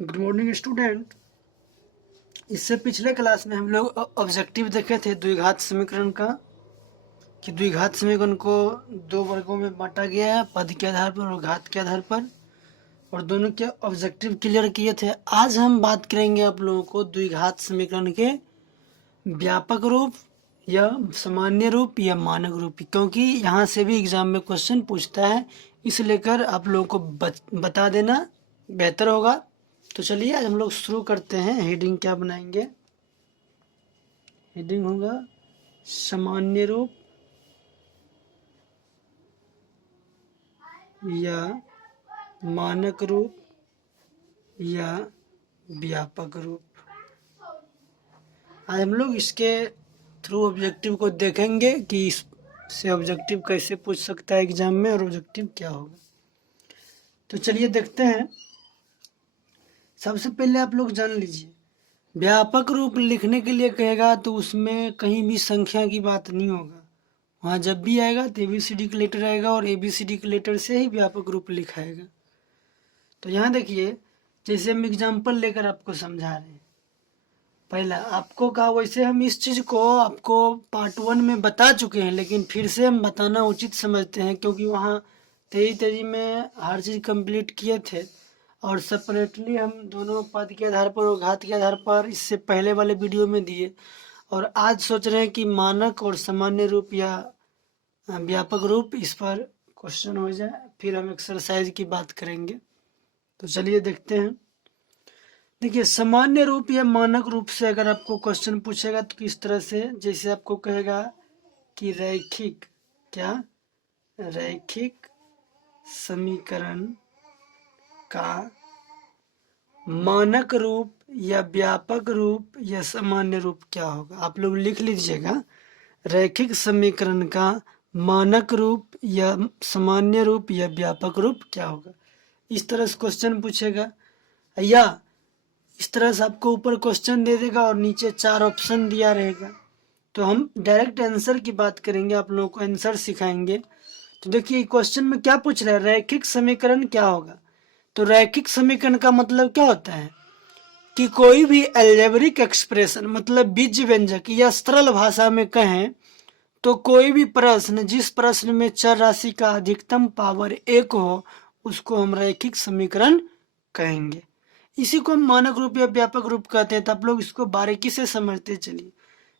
Good morning student. इससे पिछले class में हम लोग ऑब्जेक्टिव देखे थे द्विघात समीकरण का, कि द्विघात समीकरण को दो वर्गों में बांटा गया है, पद के आधार पर और घात के आधार पर, और दोनों के ऑब्जेक्टिव क्लियर किए थे। आज हम बात करेंगे आप लोगों को द्विघात समीकरण के व्यापक रूप या सामान्य रूप या मानक रूप, क्योंकि यहाँ से भी एग्जाम में क्वेश्चन पूछता है, इस लेकर आप लोगों को बता देना बेहतर होगा। तो चलिए आज हम लोग शुरू करते हैं। हेडिंग क्या बनाएंगे? हेडिंग होगा सामान्य रूप या मानक रूप या व्यापक रूप। आज हम लोग इसके थ्रू ऑब्जेक्टिव को देखेंगे कि इससे ऑब्जेक्टिव कैसे पूछ सकता है एग्जाम में और ऑब्जेक्टिव क्या होगा। तो चलिए देखते हैं। सबसे पहले आप लोग जान लीजिए, व्यापक रूप लिखने के लिए कहेगा तो उसमें कहीं भी संख्या की बात नहीं होगा। वहाँ जब भी आएगा तो ABCD का लेटर आएगा और ABCD के लेटर से ही व्यापक रूप लिखाएगा। तो यहाँ देखिए, जैसे हम एग्जाम्पल लेकर आपको समझा रहे हैं। पहला आपको कहा, वैसे हम इस चीज़ को आपको पार्ट 1 में बता चुके हैं, लेकिन फिर से हम बताना उचित समझते हैं, क्योंकि वहाँ तेजी में हर चीज़ कंप्लीट किए थे और सेपरेटली हम दोनों पद के आधार पर और घात के आधार पर इससे पहले वाले वीडियो में दिए। और आज सोच रहे हैं कि मानक और सामान्य रूप या व्यापक रूप, इस पर क्वेश्चन हो जाए, फिर हम एक्सरसाइज की बात करेंगे। तो चलिए देखते हैं। देखिए, सामान्य रूप या मानक रूप से अगर आपको क्वेश्चन पूछेगा तो किस तरह से, जैसे आपको कहेगा कि रैखिक समीकरण का मानक रूप या व्यापक रूप या सामान्य रूप क्या होगा। आप लोग लिख लीजिएगा, रैखिक समीकरण का मानक रूप या सामान्य रूप या व्यापक रूप क्या होगा। इस तरह से क्वेश्चन पूछेगा, या इस तरह से आपको ऊपर क्वेश्चन दे देगा और नीचे 4 ऑप्शन दिया रहेगा। तो हम डायरेक्ट आंसर की बात करेंगे, आप लोगों को आंसर सिखाएंगे। तो देखिए क्वेश्चन में क्या पूछ रहा है, रैखिक समीकरण क्या होगा। तो रैखिक समीकरण का मतलब क्या होता है कि कोई भी अलजेब्रिक एक्सप्रेशन, मतलब बीज व्यंजक, या सरल भाषा में कहें तो कोई भी प्रश्न जिस प्रश्न में चर राशि का अधिकतम पावर 1 हो, उसको हम रैखिक समीकरण कहेंगे। इसी को हम मानक रूप या व्यापक रूप कहते हैं। तो आप लोग इसको बारीकी से समझते चलिए।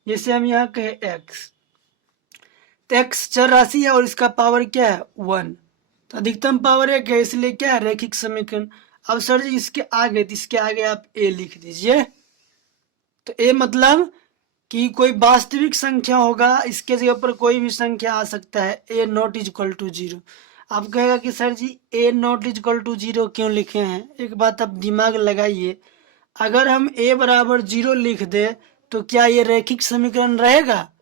जैसे हम यहाँ कहे x, तो x चर राशि है और इसका पावर क्या है 1, तो अधिकतम पावर 1 है, इसलिए क्या है रैखिक समीकरण। अब सर जी इसके आगे आप a लिख दीजिए। तो a मतलब कि कोई वास्तविक संख्या होगा, इसके जगह पर कोई भी संख्या आ सकता है। a not is equal to 0। आप कहेगा कि सर जी a not is equal to 0 क्यों लिखे हैं। एक बात आप दिमाग लगाइए, अगर हम a बराबर 0 लिख दे तो क्या ये रैखिक समीकरण रहेगा?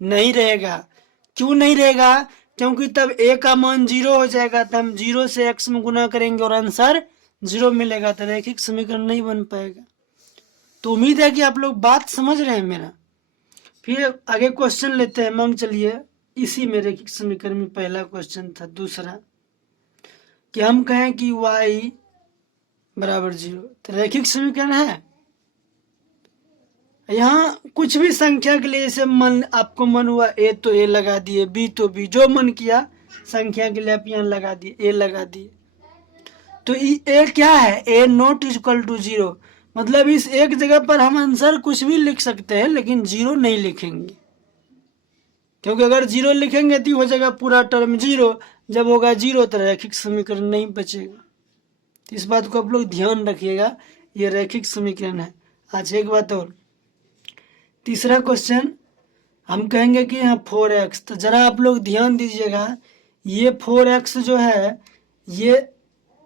नहीं रहेगा। क्यों नहीं रहेगा? क्योंकि तब a का मान 0 हो जाएगा, तो हम 0 से x में गुना करेंगे और आंसर 0 मिलेगा, तो रैखिक समीकरण नहीं बन पाएगा। तो उम्मीद है कि आप लोग बात समझ रहे हैं मेरा। फिर आगे क्वेश्चन लेते हैं। मान चलिए इसी में रैखिक समीकरण में पहला क्वेश्चन था, दूसरा कि हम कहें कि y बराबर 0, तो रैखिक समीकरण है। यहाँ कुछ भी संख्या के लिए, जैसे मन आपको मन हुआ a तो a लगा दिए, b तो b, जो मन किया संख्या के लिए आप यहाँ लगा दिए, a लगा दिए। तो a क्या है, a not is equal to 0, मतलब इस एक जगह पर हम आंसर कुछ भी लिख सकते हैं, लेकिन 0 नहीं लिखेंगे, क्योंकि अगर 0 लिखेंगे तो हो जाएगा पूरा टर्म 0। जब होगा 0 तो रैखिक समीकरण नहीं बचेगा। तो इस बात को आप लोग ध्यान रखिएगा, ये रैखिक समीकरण है। अच्छा एक बात और, तीसरा क्वेश्चन हम कहेंगे कि यहाँ 4x, तो जरा आप लोग ध्यान दीजिएगा, ये 4x जो है ये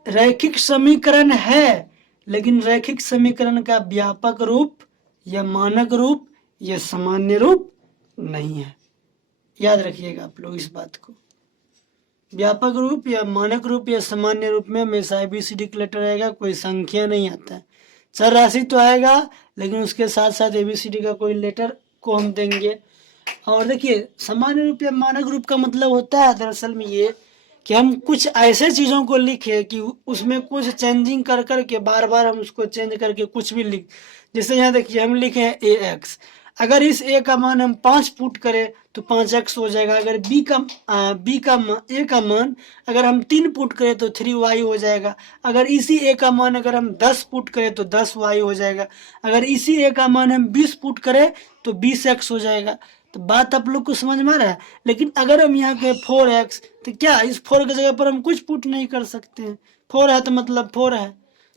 रैखिक समीकरण है, लेकिन रैखिक समीकरण का व्यापक रूप या मानक रूप या सामान्य रूप नहीं है। याद रखिएगा आप लोग इस बात को। व्यापक रूप या मानक रूप या सामान्य रूप में हमेशा ABCD का लेटर आएगा, कोई संख्या नहीं आता है। चर राशि तो आएगा, लेकिन उसके साथ साथ ABCD का कोई लेटर को हम देंगे। और देखिए सामान्य रूप या मानक रूप का मतलब होता है दरअसल में ये कि हम कुछ ऐसे चीजों को लिखे कि उसमें कुछ चेंजिंग कर करके बार बार हम उसको चेंज करके कुछ भी लिख, जैसे यहाँ देखिए हम लिखे हैं ए एक्स, अगर इस ए का मान हम 5 पुट करें तो 5x हो जाएगा। अगर ए का मान अगर हम 3 पुट करें तो 3y हो जाएगा। अगर इसी ए का मान अगर हम 10 पुट करें तो 10y हो जाएगा। अगर इसी ए का मान हम 20 पुट करें तो 20x हो जाएगा। तो बात आप लोग को समझ में आ रहा है। लेकिन अगर हम यहाँ के 4x, तो क्या इस 4 की जगह पर हम कुछ पुट नहीं कर सकते हैं? 4 है तो मतलब 4 है।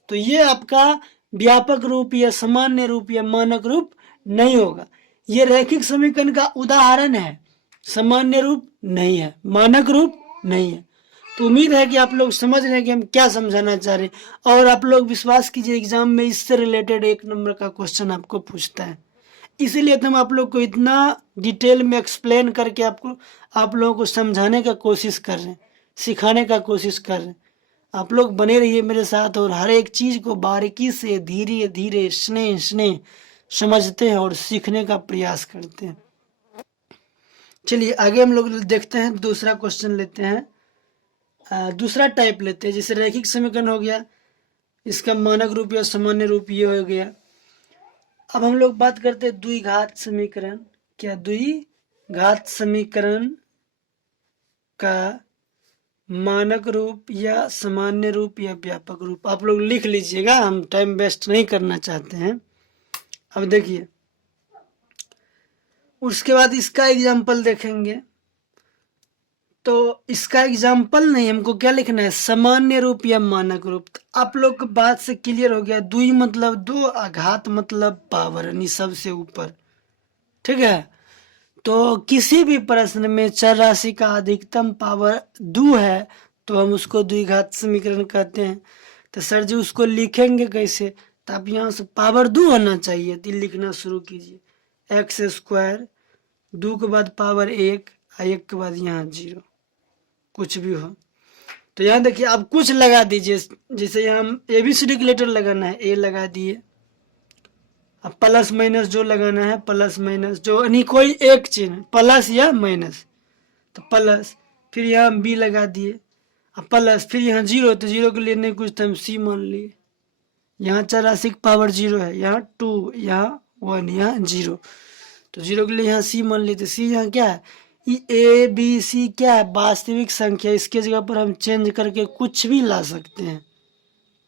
तो ये आपका व्यापक रूप या सामान्य रूप या मानक रूप नहीं होगा। ये रैखिक समीकरण का उदाहरण है, सामान्य रूप नहीं है, मानक रूप नहीं है। तो उम्मीद है कि आप लोग समझ रहे हैं कि हम क्या समझाना चाह रहे हैं। और आप लोग विश्वास कीजिए एग्जाम में इससे रिलेटेड 1 नंबर का क्वेश्चन आपको पूछता है। इसीलिए तो हम आप लोग को इतना डिटेल में एक्सप्लेन करके आप लोगों को समझाने का कोशिश कर रहे हैं, सिखाने का कोशिश कर रहे हैं। आप लोग बने रहिए मेरे साथ और हर एक चीज को बारीकी से धीरे धीरे स्नेह स्नेह समझते हैं और सीखने का प्रयास करते हैं। चलिए आगे हम लोग देखते हैं, दूसरा क्वेश्चन लेते हैं। दूसरा टाइप लेते हैं। जैसे रैखिक समीकरण हो गया, इसका मानक रूप या सामान्य रूप ये हो गया। अब हम लोग बात करते हैं द्विघात समीकरण। क्या द्विघात समीकरण का मानक रूप या सामान्य रूप या व्यापक रूप? आप लोग लिख लीजिएगा, हम टाइम वेस्ट नहीं करना चाहते हैं। अब देखिए, उसके बाद इसका एग्जाम्पल देखेंगे। तो इसका एग्जाम्पल नहीं, हमको क्या लिखना है? सामान्य रूप या मानक रूप। तो आप लोग को बात से क्लियर हो गया। द्वि मतलब 2, आघात मतलब पावर, यानी सबसे ऊपर। ठीक है। तो किसी भी प्रश्न में चर राशि का अधिकतम पावर 2 है तो हम उसको द्विघात समीकरण कहते हैं। तो सर जी उसको लिखेंगे कैसे? तो आप यहाँ से पावर 2 होना चाहिए तो लिखना शुरू कीजिए। एक्स स्क्वायर, 2 के बाद पावर 1, 1 के बाद यहाँ 0, कुछ भी हो। तो यहाँ देखिए आप कुछ लगा दीजिए। जैसे यहाँ हम ABCD के लेटर लगाना है, ए लगा दिए। अब प्लस माइनस जो लगाना है, प्लस माइनस जो, यानी कोई एक चिन्ह प्लस या माइनस, तो प्लस, फिर यहाँ बी लगा दिए। अब प्लस, फिर यहाँ 0, तो 0 के लिए नहीं कुछ तो हम सी मान लिए। यहाँ चर राशि की पावर 0 है, यहाँ 2, यहाँ 1, यहाँ 0, तो 0 के लिए यहाँ सी मान लिए। तो सी यहाँ क्या है? ए बी सी क्या है? वास्तविक संख्या। इसके जगह पर हम चेंज करके कुछ भी ला सकते हैं।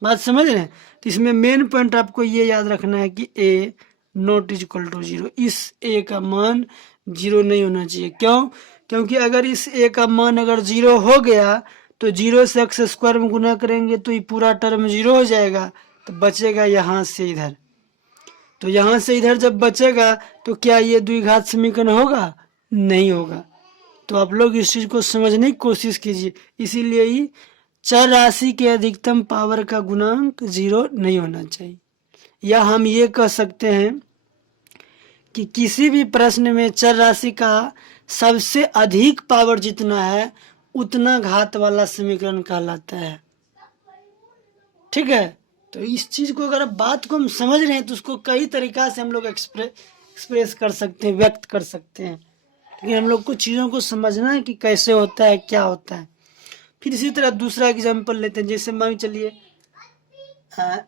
बात समझ रहे हैं? तो इसमें मेन पॉइंट आपको ये याद रखना है कि ए नॉट इज इक्वल टू 0। इस ए का मान 0 नहीं होना चाहिए। क्यों? क्योंकि अगर इस ए का मान अगर 0 हो गया तो 0 से एक्स स्क्वायर में गुना करेंगे तो ये पूरा टर्म 0 हो जाएगा। तो बचेगा यहाँ से इधर। तो यहाँ से इधर जब बचेगा तो क्या ये द्विघात समीकरण होगा? नहीं होगा। तो आप लोग इस चीज को समझने की कोशिश कीजिए। इसीलिए ही चर राशि के अधिकतम पावर का गुणांक 0 नहीं होना चाहिए। या हम ये कह सकते हैं कि किसी भी प्रश्न में चर राशि का सबसे अधिक पावर जितना है उतना घात वाला समीकरण कहलाता है। ठीक है। तो इस चीज को अगर बात को हम समझ रहे हैं तो उसको कई तरीका से हम लोग एक्सप्रेस कर सकते हैं, व्यक्त कर सकते हैं। लेकिन हम लोग को चीजों को समझना है कि कैसे होता है, क्या होता है। फिर इसी तरह दूसरा एग्जाम्पल लेते हैं। जैसे मान चलिए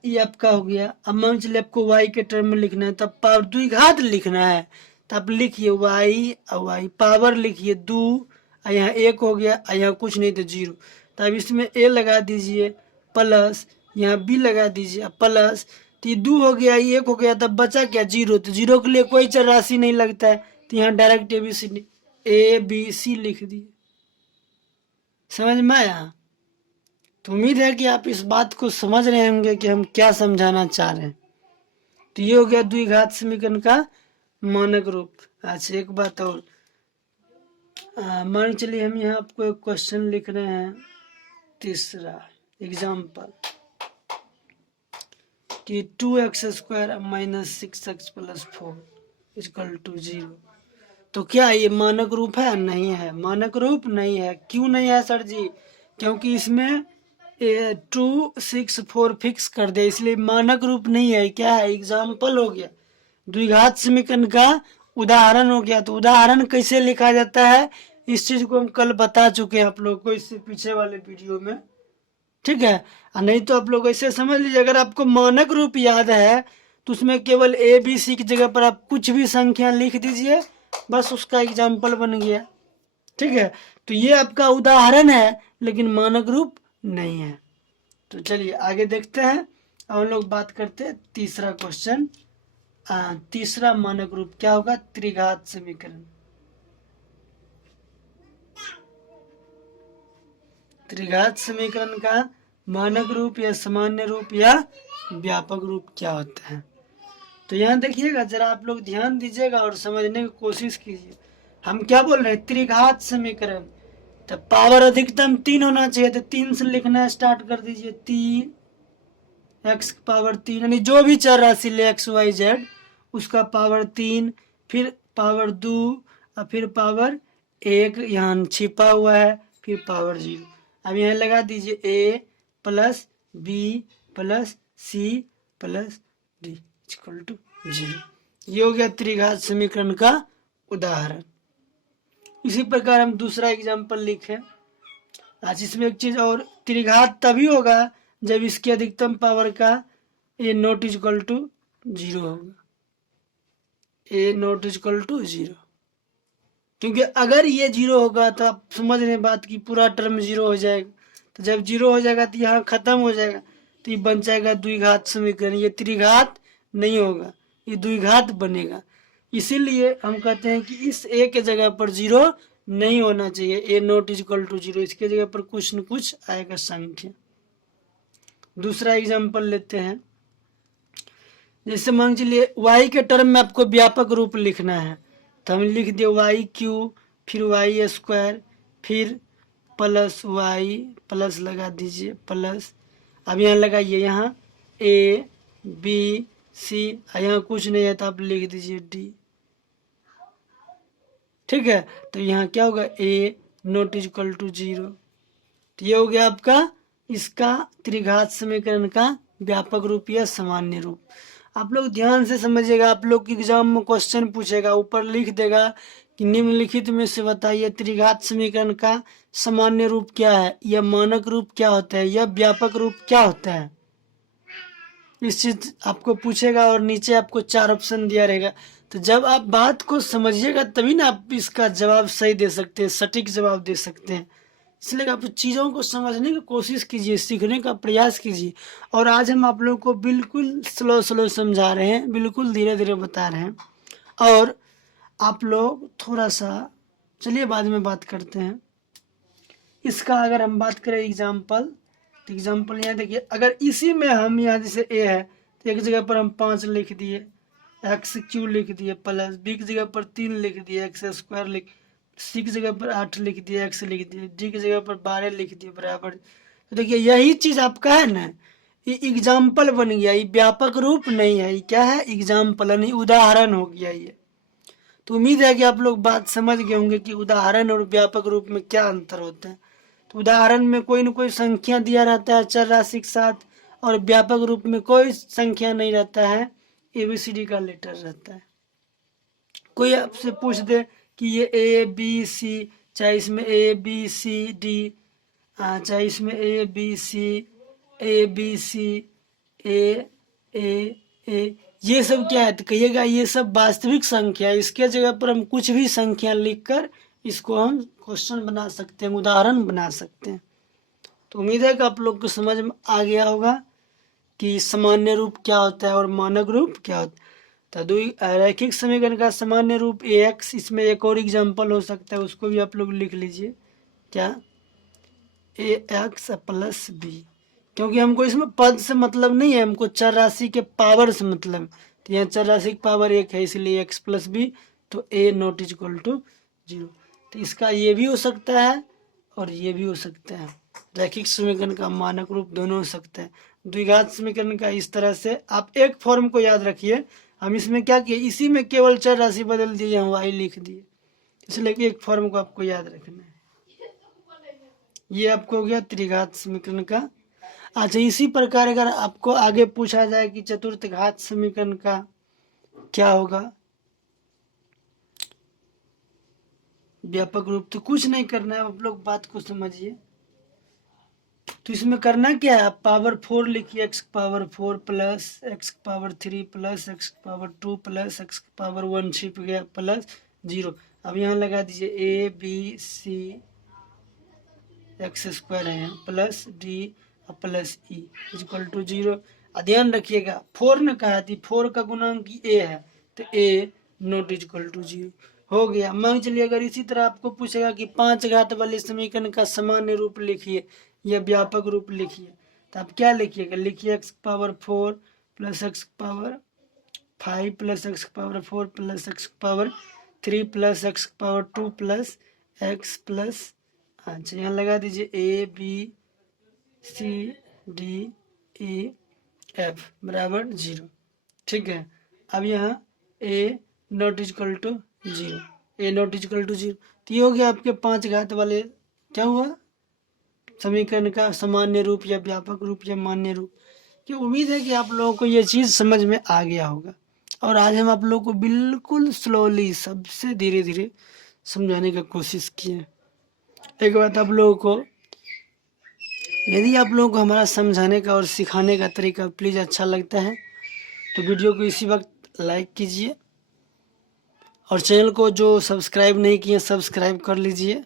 ये आपका हो गया। अब मान चलिए आपको y के टर्म में लिखना है, तब पावर द्विघात लिखना है। तो आप लिखिए y और y पावर लिखिए 2, यहाँ 1 हो गया, यहाँ कुछ नहीं तो 0। तो अब इसमें a लगा दीजिए, प्लस यहाँ b लगा दीजिए प्लस। तो ये 2 हो गया, ये 1 हो गया, तब बचा क्या? 0। तो 0 के लिए कोई चर राशि नहीं लगता है, तो यहाँ डायरेक्ट ABC लिख दिए। समझ में आया? तो उम्मीद है कि आप इस बात को समझ रहे होंगे कि हम क्या समझाना चाह रहे हैं। तो ये हो गया द्विघात समीकरण का मानक रूप। अच्छा एक बात और, मान चलिए हम यहाँ आपको एक क्वेश्चन लिख रहे हैं, तीसरा एग्जाम्पल, कि 2x square minus 6x plus 4 equal to 0। तो क्या ये मानक रूप है? नहीं है, मानक रूप नहीं है। क्यों नहीं है सर जी? क्योंकि इसमें 2 6 4 फिक्स कर दे, इसलिए मानक रूप नहीं है। क्या है? एग्जाम्पल हो गया, द्विघात समीकरण का उदाहरण हो गया। तो उदाहरण कैसे लिखा जाता है इस चीज को हम कल बता चुके हैं आप लोगों को इससे पीछे वाले वीडियो में, ठीक है। और नहीं तो आप लोग ऐसे समझ लीजिए, अगर आपको मानक रूप याद है तो उसमें केवल ए बी सी की जगह पर आप कुछ भी संख्या लिख दीजिए, बस उसका एग्जाम्पल बन गया, ठीक है। तो ये आपका उदाहरण है लेकिन मानक रूप नहीं है। तो चलिए आगे देखते हैं। अब हम लोग बात करते हैं तीसरा क्वेश्चन। तीसरा मानक रूप क्या होगा? त्रिघात समीकरण। त्रिघात समीकरण का मानक रूप या सामान्य रूप या व्यापक रूप क्या होता है? तो यहाँ देखिएगा जरा, आप लोग ध्यान दीजिएगा और समझने की कोशिश कीजिए। हम क्या बोल रहे हैं? त्रिघात समीकरण। तो पावर अधिकतम 3 होना चाहिए, तो 3 से लिखना स्टार्ट कर दीजिए। 3 x पावर 3, यानी जो भी चर राशि ले x y z उसका पावर 3, फिर पावर 2 और फिर पावर 1 यहाँ छिपा हुआ है, फिर पावर 0। अब यहाँ लगा दीजिए a plus b plus c plus d equal to 0। ये हो गया त्रिघात समीकरण का उदाहरण। इसी प्रकार हम दूसरा एग्जाम्पल लिखें। आज इसमें एक चीज और, त्रिघात तभी होगा जब इसकी अधिकतम पावर का ए नॉट इक्वल टू 0 होगा। ए नॉट इक्वल टू 0, क्योंकि अगर ये 0 होगा तो आप समझ रहे बात की पूरा टर्म 0 हो जाएगा। तो जब 0 हो जाएगा तो यहाँ खत्म हो जाएगा, तो ये बन जाएगा द्विघात समीकरण। ये त्रिघात नहीं होगा, ये द्विघात बनेगा। इसीलिए हम कहते हैं कि इस ए के जगह पर 0 नहीं होना चाहिए, ए नॉट इक्वल टू 0। इसके जगह पर कुछ न कुछ आएगा संख्या। दूसरा एग्जाम्पल लेते हैं। जैसे मान चलिए y के टर्म में आपको व्यापक रूप लिखना है, तो हम लिख दिए वाई क्यू, फिर वाई स्क्वायर, फिर प्लस वाई प्लस लगा दीजिए प्लस। अब यहाँ लगाइए, यहाँ ए बी सी, यहाँ कुछ नहीं है तो आप लिख दीजिए डी, ठीक है। तो यहाँ क्या होगा? ए नॉट इक्वल टू 0। तो ये हो गया आपका इसका त्रिघात समीकरण का व्यापक रूप या सामान्य रूप। आप लोग ध्यान से समझिएगा, आप लोग के एग्जाम में क्वेश्चन पूछेगा, ऊपर लिख देगा कि निम्नलिखित में से बताइए त्रिघात समीकरण का सामान्य रूप क्या है, या मानक रूप क्या होता है, या व्यापक रूप क्या होता है। इस चीज आपको पूछेगा और नीचे आपको 4 ऑप्शन दिया रहेगा। तो जब आप बात को समझिएगा तभी ना आप इसका जवाब सही दे सकते हैं, सटीक जवाब दे सकते हैं। इसलिए आप चीज़ों को समझने की कोशिश कीजिए, सीखने का प्रयास कीजिए। और आज हम आप लोगों को बिल्कुल स्लो स्लो समझा रहे हैं, बिल्कुल धीरे धीरे बता रहे हैं। और आप लोग थोड़ा सा, चलिए बाद में बात करते हैं इसका। अगर हम बात करें एग्जाम्पल, तो एग्जाम्पल यहाँ देखिए, अगर इसी में हम यहाँ जैसे ए है तो एक जगह पर हम 5 लिख दिए, एक्स क्यू लिख दिए, प्लस बी की जगह पर 3 लिख दिए, एक्स स्क्वायर लिख, सी की जगह पर 8 लिख दिए, एक्स लिख दिए, डी की जगह पर 12 लिख दिए बराबर। तो देखिए यही चीज आपका है ना, ये एग्जाम्पल बन गया, ये व्यापक रूप नहीं है, ये क्या है? एग्जाम्पल यानी उदाहरण हो गया ये। तो उम्मीद है कि आप लोग बात समझ गए होंगे कि उदाहरण और व्यापक रूप में क्या अंतर होता है। तो उदाहरण में कोई न कोई संख्या दिया रहता है चर राशि के साथ, और व्यापक रूप में कोई संख्या नहीं रहता है, ABCD का लेटर रहता है। कोई आपसे पूछ दे कि ये A B C, चाहे इसमें A B C D, चाहे इसमें A B C A, ये सब क्या है? तो कहिएगा ये सब वास्तविक संख्या है। इसके जगह पर हम कुछ भी संख्या लिखकर इसको हम क्वेश्चन बना सकते हैं, उदाहरण बना सकते हैं। तो उम्मीद है कि आप लोग को समझ में आ गया होगा कि सामान्य रूप क्या होता है और मानक रूप क्या होता है। तो रैखिक समीकरण का सामान्य रूप AX, इसमें एक और एग्जाम्पल हो सकता है, उसको भी आप लोग लिख लीजिए, क्या? AX प्लस बी, क्योंकि हमको इसमें पद से मतलब नहीं है, हमको चर राशि के पावर से मतलब। तो यहाँ चर राशि की पावर 1 है, इसलिए x प्लस बी, तो A नॉट इक्वल टू 0। तो इसका ये भी हो सकता है और ये भी हो सकता है। रैखिक समीकरण का मानक रूप दोनों हो सकता है। द्विघात समीकरण का इस तरह से आप एक फॉर्म को याद रखिए। हम इसमें क्या किए, इसी में केवल चर राशि बदल दिए, हम y लिख दिए, इसलिए एक फॉर्म को आपको याद रखना है। ये आपको हो गया त्रिघात समीकरण का। अच्छा, इसी प्रकार अगर आपको आगे पूछा जाए कि चतुर्थ घात समीकरण का क्या होगा, व्यापक रूप। तो कुछ नहीं करना है, आप लोग बात को समझिए। तो इसमें करना क्या है, आप पावर 4 लिखिए, x power 4 plus x power 3 plus x power 2 plus x power 1 छिप गया प्लस 0। अब यहाँ लगा दीजिए A B c x square है यहाँ plus d plus e equal to 0। ध्यान रखिएगा 4 ने कहा थी 4 का गुणांक ए है, तो ए नॉट इक्वल टू 0 हो गया। मान चलिए अगर इसी तरह आपको पूछेगा कि 5 घात वाले समीकरण का सामान्य रूप लिखिए या व्यापक रूप लिखिए, तो आप क्या लिखिएगा, लिखिए x power 4 plus x power 5 plus x power 4 plus x power 3 plus x power 2 plus x plus, अच्छा यहाँ लगा दीजिए A B C D E F बराबर 0। ठीक है, अब यहाँ A not equal to 0, A not equal to 0। तो ये हो गया आपके 5 घात वाले क्या हुआ समीकरण का सामान्य रूप या व्यापक रूप या मान्य रूप। कि उम्मीद है कि आप लोगों को ये चीज़ समझ में आ गया होगा। और आज हम आप लोगों को बिल्कुल स्लोली सबसे धीरे धीरे समझाने का कोशिश किए। एक बात आप लोगों को, यदि आप लोगों को हमारा समझाने का और सिखाने का तरीका प्लीज़ अच्छा लगता है तो वीडियो को इसी वक्त लाइक कीजिए, और चैनल को जो सब्सक्राइब नहीं किए सब्सक्राइब कर लीजिए,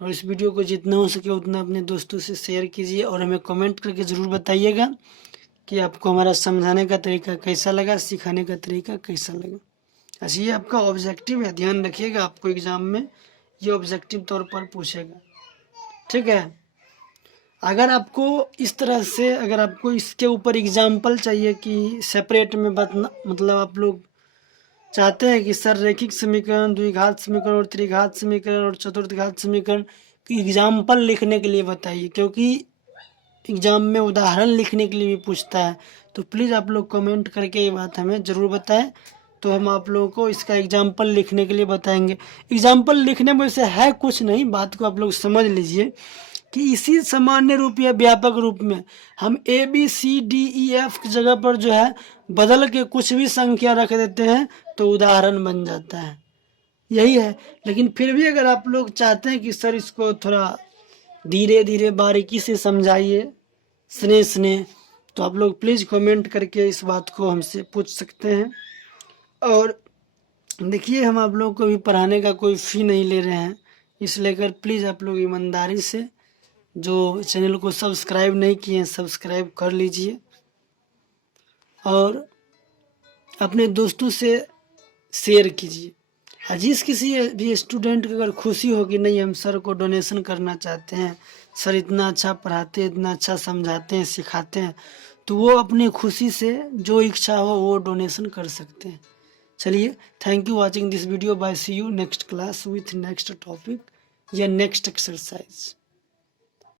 और इस वीडियो को जितना हो सके उतना अपने दोस्तों से शेयर कीजिए, और हमें कमेंट करके ज़रूर बताइएगा कि आपको हमारा समझाने का तरीका कैसा लगा, सिखाने का तरीका कैसा लगा। अच्छा ये आपका ऑब्जेक्टिव है, ध्यान रखिएगा, आपको एग्ज़ाम में ये ऑब्जेक्टिव तौर पर पूछेगा। ठीक है, अगर आपको इस तरह से, अगर आपको इसके ऊपर एग्जाम्पल चाहिए कि सेपरेट में मतलब आप लोग चाहते हैं कि सर रैखिक समीकरण, द्विघात समीकरण और त्रिघात समीकरण और चतुर्थघात समीकरण की एग्जाम्पल लिखने के लिए बताइए, क्योंकि एग्ज़ाम में उदाहरण लिखने के लिए भी पूछता है। तो प्लीज़ आप लोग कमेंट करके ये बात हमें ज़रूर बताएं, तो हम आप लोगों को इसका एग्जाम्पल लिखने के लिए बताएंगे। एग्जाम्पल लिखने में से है कुछ नहीं, बात को आप लोग समझ लीजिए कि इसी सामान्य रूप या व्यापक रूप में हम a B C D E f की जगह पर जो है बदल के कुछ भी संख्या रख देते हैं तो उदाहरण बन जाता है, यही है। लेकिन फिर भी अगर आप लोग चाहते हैं कि सर इसको थोड़ा धीरे धीरे बारीकी से समझाइए, स्नेह स्नेह, तो आप लोग प्लीज़ कमेंट करके इस बात को हमसे पूछ सकते हैं। और देखिए हम आप लोगों को भी पढ़ाने का कोई फ़ी नहीं ले रहे हैं, इसलिए कर प्लीज़ आप लोग ईमानदारी से जो चैनल को सब्सक्राइब नहीं किए हैं सब्सक्राइब कर लीजिए, और अपने दोस्तों से शेयर कीजिए। जिस किसी भी स्टूडेंट को अगर खुशी हो कि नहीं हम सर को डोनेशन करना चाहते हैं, सर इतना अच्छा पढ़ाते हैं, इतना अच्छा समझाते हैं, सिखाते हैं, तो वो अपनी खुशी से जो इच्छा हो वो डोनेशन कर सकते हैं। चलिए, thank you watching this video, bye, see you next class with next topic या नेक्स्ट एक्सरसाइज।